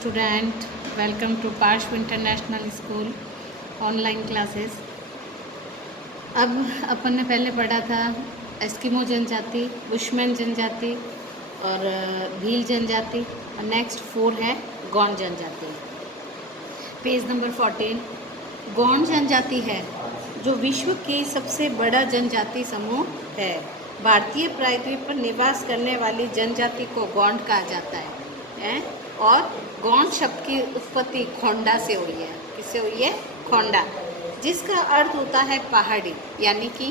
Student, welcome to पार्श्व international school online classes. अब अपन ने पहले पढ़ा था एस्किमो जनजाति, बुशमैन जनजाति और भील जनजाति, और नेक्स्ट 4 है गौंड जनजाति। Page number 14। गौंड जनजाति है जो विश्व की सबसे बड़ा जनजाति समूह है। भारतीय प्रायद्वीप पर निवास करने वाली जनजाति को गौंड कहा जाता है और गौंड शब्द की उत्पत्ति खोंडा से हुई है। किससे हुई है? खोंडा, जिसका अर्थ होता है पहाड़ी, यानी कि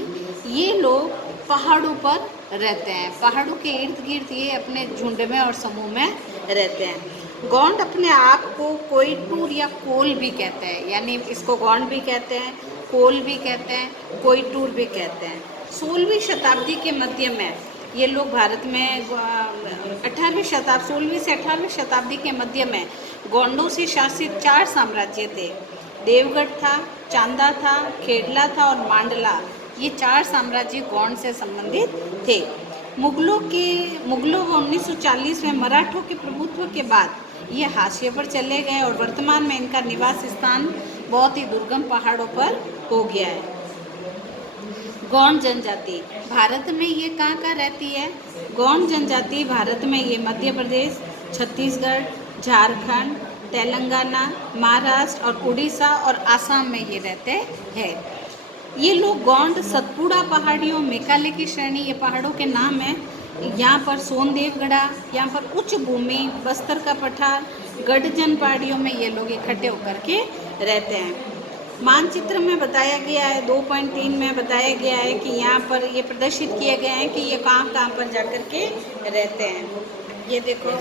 ये लोग पहाड़ों पर रहते हैं। पहाड़ों के इर्द गिर्द ये अपने झुंड में और समूह में रहते हैं। गौंड अपने आप को कोयटूर या कोल भी कहते हैं, यानी इसको गौंड भी कहते हैं, कोल भी कहते हैं, कोयटूर भी कहते हैं। 16वीं शताब्दी के मध्य में ये लोग भारत में 16वीं से 18वीं शताब्दी के मध्य में गौंडों से शासित 4 साम्राज्य थे। देवगढ़ था, चांदा था, खेडला था और मांडला। ये 4 साम्राज्य गौंड से संबंधित थे। मुगलों व 1940 में मराठों के प्रभुत्व के बाद ये हाशिए पर चले गए और वर्तमान में इनका निवास स्थान बहुत ही दुर्गम पहाड़ों पर हो गया है। गौंड जनजाति भारत में ये कहाँ रहती है? गौंड जनजाति भारत में ये मध्य प्रदेश, छत्तीसगढ़, झारखंड, तेलंगाना, महाराष्ट्र और उड़ीसा और आसाम में ये रहते हैं। ये लोग गौंड सतपुड़ा पहाड़ियों, मेघालय की श्रेणी, ये पहाड़ों के नाम हैं। यहाँ पर सोनदेवगढ़ा, यहाँ पर उच्च भूमि, बस्तर का पठार, गढ़जन पहाड़ियों में ये लोग इकट्ठे होकर के रहते हैं। मानचित्र में बताया गया है, 2.3 में बताया गया है कि यहाँ पर ये प्रदर्शित किए गए हैं कि ये कहाँ पर जाकर के रहते हैं। ये देखो,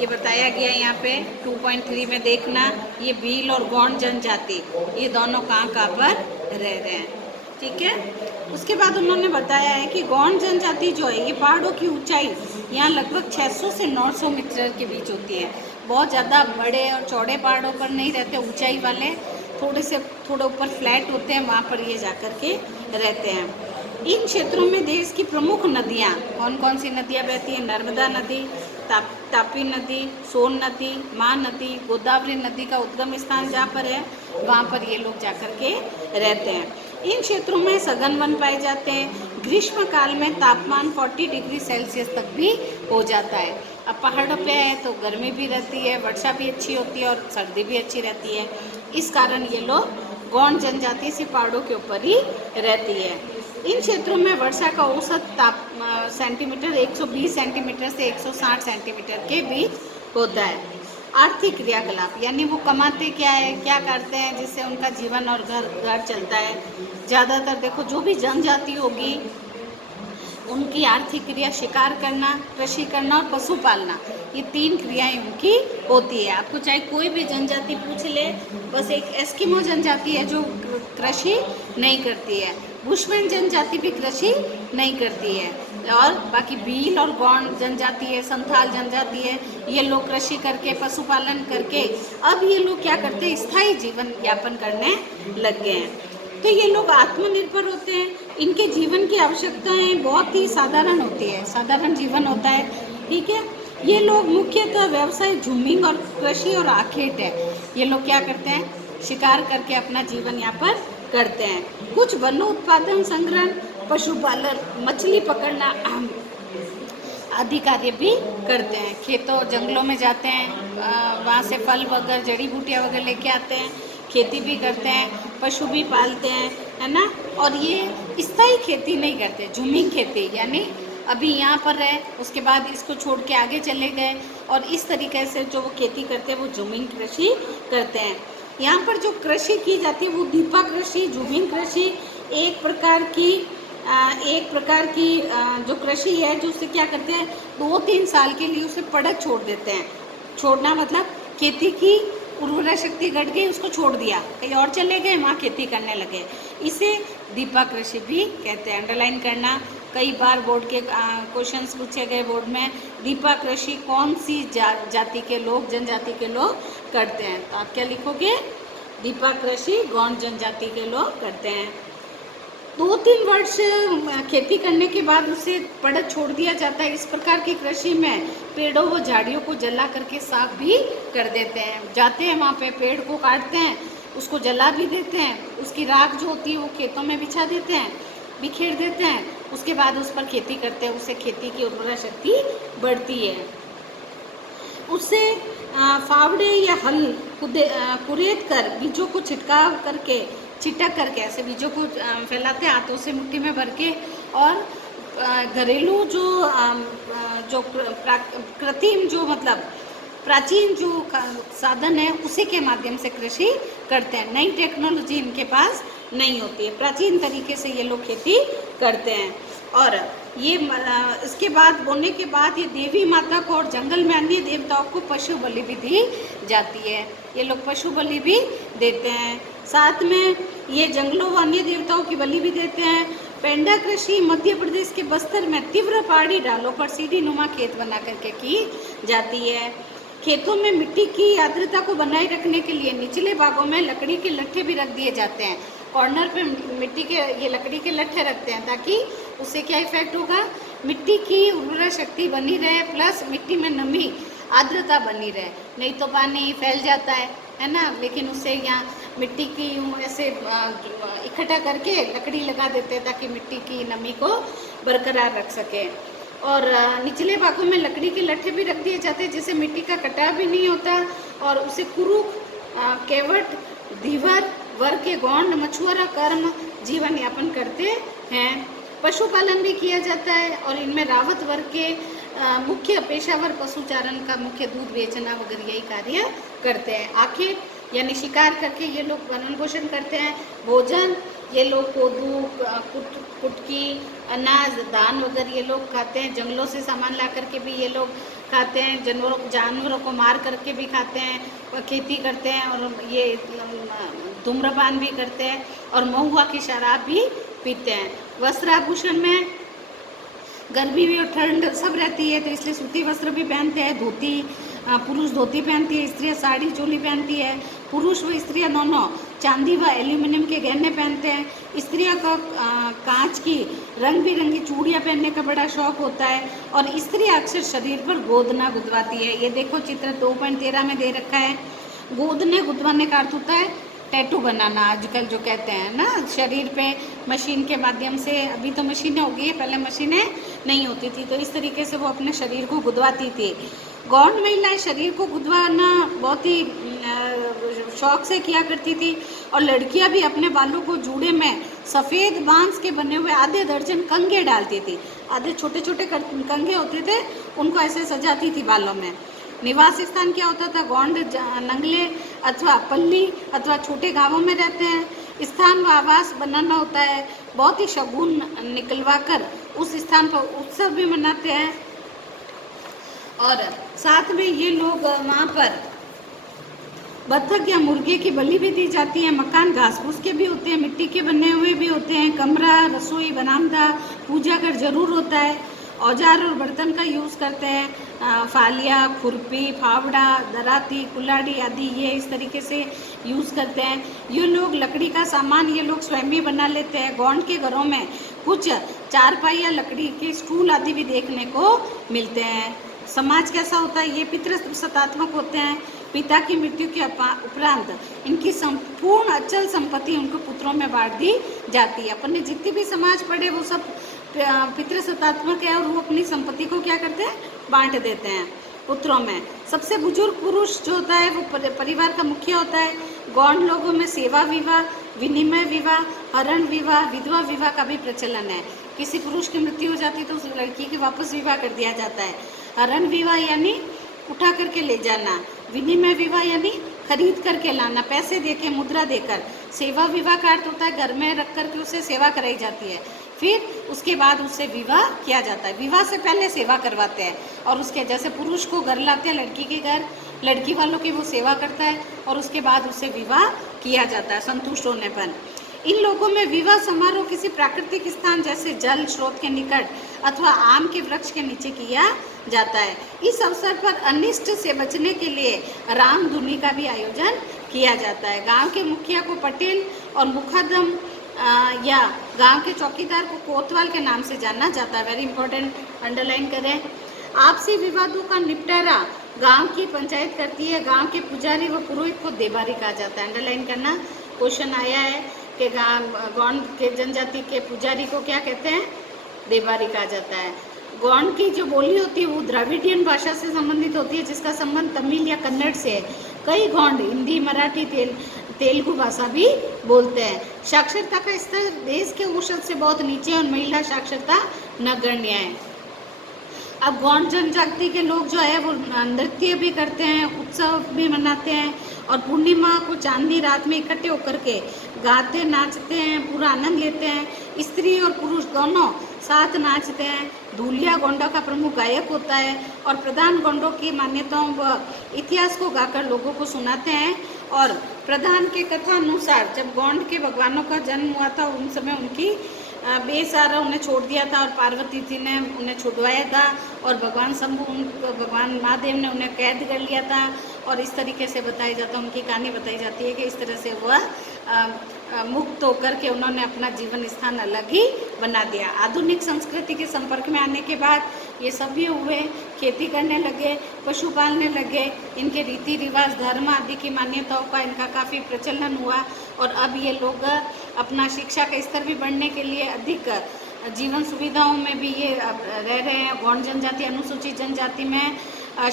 ये बताया गया है यहाँ पे 2.3 में देखना, ये भील और गौंड जनजाति ये दोनों कहाँ पर रह रहे हैं। ठीक है। उसके बाद उन्होंने बताया है कि गौंड जनजाति जो है ये पहाड़ों की ऊंचाई यहाँ लगभग 600 से 900 मीटर के बीच होती है। बहुत ज़्यादा बड़े और चौड़े पहाड़ों पर नहीं रहते, ऊंचाई वाले थोड़े ऊपर फ्लैट होते हैं, वहाँ पर ये जाकर के रहते हैं। इन क्षेत्रों में देश की प्रमुख नदियाँ कौन कौन सी नदियाँ बहती हैं? नर्मदा नदी, तापी नदी, सोन नदी, माँ नदी, गोदावरी नदी का उद्गम स्थान जहाँ पर है वहाँ पर ये लोग जाकर के रहते हैं। इन क्षेत्रों में सघन वन पाए जाते हैं। ग्रीष्म काल में तापमान 40 डिग्री सेल्सियस तक भी हो जाता है। अब पहाड़ों पे है तो गर्मी भी रहती है, वर्षा भी अच्छी होती है और सर्दी भी अच्छी रहती है। इस कारण ये लोग गौंड जनजाति से पहाड़ों के ऊपर ही रहती है। इन क्षेत्रों में वर्षा का औसत सेंटीमीटर 120 सेंटीमीटर से 160 सेंटीमीटर के बीच होता है। आर्थिक क्रियाकलाप यानी वो कमाते क्या है, क्या करते हैं जिससे उनका जीवन और घर चलता है। ज़्यादातर देखो जो भी जनजाति होगी उनकी आर्थिक क्रिया शिकार करना, कृषि करना और पशु पालना, ये 3 क्रियाएं उनकी होती है। आपको चाहे कोई भी जनजाति पूछ ले, बस एक एस्किमो जनजाति है जो कृषि नहीं करती है, बुशमैन जनजाति भी कृषि नहीं करती है, और बाकी भील और गौंड जनजाति है, संथाल जनजाति है, ये लोग कृषि करके पशुपालन करके अब ये लोग क्या करते हैं? स्थायी जीवन यापन करने लग गए हैं। तो ये लोग आत्मनिर्भर होते हैं। इनके जीवन की आवश्यकताएं बहुत ही साधारण होती है, साधारण जीवन होता है। ठीक है। ये लोग मुख्यतः व्यवसाय झूमिंग और कृषि और आखेट है। ये लोग क्या करते हैं? शिकार करके अपना जीवन यापन करते हैं। कुछ वनो उत्पादन, संग्रहण, पशुपालन, मछली पकड़ना आदि कार्य भी करते हैं। खेतों जंगलों में जाते हैं, वहाँ से फल वगैरह, जड़ी बूटियाँ वगैरह लेके आते हैं, खेती भी करते हैं, पशु भी पालते हैं, है ना। और ये स्थायी खेती नहीं करते, झूमिंग खेती, यानी अभी यहाँ पर है उसके बाद इसको छोड़ के आगे चले गए, और इस तरीके से जो वो खेती करते हैं वो झूमिंग कृषि करते हैं। यहाँ पर जो कृषि की जाती है वो दीपा कृषि, झूमिंग कृषि, एक प्रकार की जो कृषि है जो उससे क्या करते हैं, 2-3 साल के लिए उसे पड़क छोड़ देते हैं। छोड़ना मतलब खेती की उर्वरा शक्ति घट गई, उसको छोड़ दिया, कहीं और चले गए, वहाँ खेती करने लगे। इसे दीपा कृषि भी कहते हैं। अंडरलाइन करना, कई बार बोर्ड के क्वेश्चंस पूछे गए बोर्ड में, दीपा कृषि कौन सी जाति के लोग, जनजाति के लोग करते हैं? तो आप क्या लिखोगे? दीपा कृषि गौंड जनजाति के लोग करते हैं। 2-3 वर्ष खेती करने के बाद उसे पड़त छोड़ दिया जाता है। इस प्रकार की कृषि में पेड़ों व झाड़ियों को जला करके साफ भी कर देते हैं। जाते हैं वहाँ पे पेड़ को काटते हैं, उसको जला भी देते हैं, उसकी राख जो होती है वो खेतों में बिछा देते हैं, बिखेर देते हैं। उसके बाद उस पर खेती करते हैं, उससे खेती की उर्वरा शक्ति बढ़ती है। उससे फावड़े या हल कुरेद कर बीजों को छिटक करके ऐसे बीजों को फैलाते हैं हाथों से मिट्टी में भर के। और घरेलू जो कृत्रिम जो मतलब प्राचीन जो साधन है उसी के माध्यम से कृषि करते हैं। नई टेक्नोलॉजी इनके पास नहीं होती है, प्राचीन तरीके से ये लोग खेती करते हैं। और ये इसके बाद बोने के बाद ये देवी माता को और जंगल में अन्य देवताओं को पशु बलि भी दी जाती है। ये लोग पशु बलि भी देते हैं। साथ में ये जंगलों व अन्य देवताओं की बलि भी देते हैं। पेंडा कृषि मध्य प्रदेश के बस्तर में तीव्र पहाड़ी ढालों पर सीढ़ी नुमा खेत बना करके की जाती है। खेतों में मिट्टी की आर्द्रता को बनाए रखने के लिए निचले भागों में लकड़ी के लट्ठे भी रख दिए जाते हैं। कॉर्नर पे मिट्टी के ये लकड़ी के लट्ठे रखते हैं ताकि उससे क्या इफेक्ट होगा, मिट्टी की उर्वरा शक्ति बनी रहे, प्लस मिट्टी में नमी आर्द्रता बनी रहे। नहीं तो पानी फैल जाता है ना। लेकिन उससे यहाँ मिट्टी की ऐसे इकट्ठा करके लकड़ी लगा देते हैं ताकि मिट्टी की नमी को बरकरार रख सके। और निचले भागों में लकड़ी के लट्ठे भी रख दिए जाते हैं जिससे मिट्टी का कटाव भी नहीं होता। और उसे कुरुक, केवट, धीवर वर्ग के गौंड मछुआरा कर्म जीवन यापन करते हैं। पशुपालन भी किया जाता है और इनमें रावत वर्ग के मुख्य पेशावर पशुचारण का मुख्य दूध बेचना वगैरह यही कार्य करते हैं। आखिर यानी शिकार करके ये लोग भरण पोषण करते हैं। भोजन ये लोग कोदू, कुटकी, अनाज, धान वगैरह ये लोग खाते हैं। जंगलों से सामान ला करके भी ये लोग खाते हैं। जानवरों को मार करके भी खाते हैं, खेती करते हैं। और ये धूम्रपान भी करते हैं और महुआ की शराब भी पीते हैं। वस्त्र आभूषण में गर्मी भी और ठंड सब रहती है तो इसलिए सूती वस्त्र भी पहनते हैं। धोती, पुरुष धोती पहनती है, स्त्रियाँ साड़ी चोली पहनती है। पुरुष व स्त्रियाँ दोनों चांदी व एल्यूमिनियम के गहने पहनते हैं। स्त्रियों का कांच की रंग बिरंगी चूड़ियाँ पहनने का बड़ा शौक होता है। और स्त्रियाँ अक्सर शरीर पर गोदना गुदवाती है। ये देखो चित्र 2.13 में दे रखा है। गोदने गुदवाने का अर्थ होता है टैटू बनाना, आजकल जो कहते हैं ना, शरीर पे मशीन के माध्यम से। अभी तो मशीनें हो गई है, पहले मशीनें नहीं होती थी, तो इस तरीके से वो अपने शरीर को गुदवाती थी। गौंड महिलाएं शरीर को गुदवाना बहुत ही शौक से किया करती थी। और लड़कियां भी अपने बालों को जूड़े में सफ़ेद बांस के बने हुए आधे दर्जन कंघे डालती थी। आधे छोटे छोटे कंघे होते थे, उनको ऐसे सजाती थी बालों में। निवास स्थान क्या होता था, गौंड नंगले अथवा पल्ली अथवा छोटे गांवों में रहते हैं। स्थान व आवास बनाना होता है। बहुत ही शगुन निकलवा कर उस स्थान पर उत्सव भी मनाते हैं। और साथ में ये लोग वहाँ पर बत्तख या मुर्गे की बलि भी दी जाती है। मकान घास फूस के भी होते हैं, मिट्टी के बने हुए भी होते हैं। कमरा, रसोई, बरामदा, पूजा घर जरूर होता है। औजार और बर्तन का यूज़ करते हैं। फालिया, खुरपी, फावड़ा, दराती, कुल्हाड़ी आदि ये इस तरीके से यूज़ करते हैं। ये लोग लकड़ी का सामान ये लोग स्वयं ही बना लेते हैं। गौंड के घरों में कुछ चारपाई या लकड़ी के स्टूल आदि भी देखने को मिलते हैं। समाज कैसा होता है, ये पितृसत्तात्मक होते हैं। पिता की मृत्यु के उपरांत इनकी संपूर्ण अचल संपत्ति उनको पुत्रों में बांट दी जाती है। अपन ने जितनी भी समाज पढ़े वो सब पितृसत्तात्मक है और वो अपनी संपत्ति को क्या करते हैं, बांट देते हैं पुत्रों में। सबसे बुजुर्ग पुरुष जो होता है वो परिवार का मुखिया होता है। गौंड लोगों में सेवा विवाह, विनिमय विवाह, हरण विवाह, विधवा विवाह का भी प्रचलन है। किसी पुरुष की मृत्यु हो जाती है तो उस लड़की की वापस विवाह कर दिया जाता है। हरण विवाह यानी उठा करके ले जाना। विनिमय विवाह यानी खरीद करके लाना, पैसे देके, मुद्रा देकर। सेवा विवाह का अर्थ होता है घर में रख करके उसे सेवा कराई जाती है, फिर उसके बाद उससे विवाह किया जाता है। विवाह से पहले सेवा करवाते हैं और उसके जैसे पुरुष को घर लाते हैं लड़की के घर, लड़की वालों की वो सेवा करता है और उसके बाद उससे विवाह किया जाता है संतुष्ट होने पर। इन लोगों में विवाह समारोह किसी प्राकृतिक स्थान जैसे जल स्रोत के निकट अथवा आम के वृक्ष के नीचे किया जाता है। इस अवसर पर अनिष्ट से बचने के लिए राम धुनी का भी आयोजन किया जाता है। गांव के मुखिया को पटेल और मुखदम या गांव के चौकीदार को कोतवाल के नाम से जाना जाता है। वेरी इंपॉर्टेंट, अंडरलाइन करें। आपसी विवादों का निपटारा गांव की पंचायत करती है। गांव के पुजारी व पुरोहित को देबारी कहा जाता है। अंडरलाइन करना, क्वेश्चन आया है कि गौंड के जनजाति के पुजारी को क्या कहते हैं? देबारी कहा जाता है। गौंड की जो बोली होती है वो द्रविडियन भाषा से संबंधित होती है, जिसका संबंध तमिल या कन्नड़ से है। कई गौंड हिंदी, मराठी, तेलुगु भाषा भी बोलते हैं। साक्षरता का स्तर देश के औसत से बहुत नीचे है और महिला साक्षरता नगण्य है। अब गौंड जनजाति के लोग जो है वो नृत्य भी करते हैं, उत्सव भी मनाते हैं और पूर्णिमा को चांदनी रात में इकट्ठे होकर के गाते नाचते हैं, पूरा आनंद लेते हैं। स्त्री और पुरुष दोनों साथ नाचते हैं। धूलिया गोंडा का प्रमुख गायक होता है और प्रधान गोंडों की मान्यताओं व इतिहास को गाकर लोगों को सुनाते हैं। और प्रधान के कथा अनुसार जब गौंड के भगवानों का जन्म हुआ था उन समय उनकी बेसहारा उन्हें छोड़ दिया था और पार्वती जी ने उन्हें छुड़वाया था और भगवान महादेव ने उन्हें कैद कर लिया था। और इस तरीके से बताया जाता है, उनकी कहानी बताई जाती है कि इस तरह से वह मुक्त होकर के उन्होंने अपना जीवन स्थान अलग ही बना दिया। आधुनिक संस्कृति के संपर्क में आने के बाद ये सभी हुए, खेती करने लगे, पशु पालने लगे, इनके रीति रिवाज, धर्म आदि की मान्यताओं का इनका काफ़ी प्रचलन हुआ। और अब ये लोग अपना शिक्षा का स्तर भी बढ़ने के लिए अधिक जीवन सुविधाओं में भी ये रह रहे हैं। गौंड जनजाति अनुसूचित जनजाति में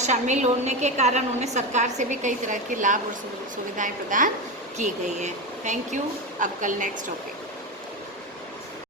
शामिल होने के कारण उन्हें सरकार से भी कई तरह के लाभ और सुविधाएं प्रदान की गई है। Thank you. अब कल नेक्स्ट टॉपिक।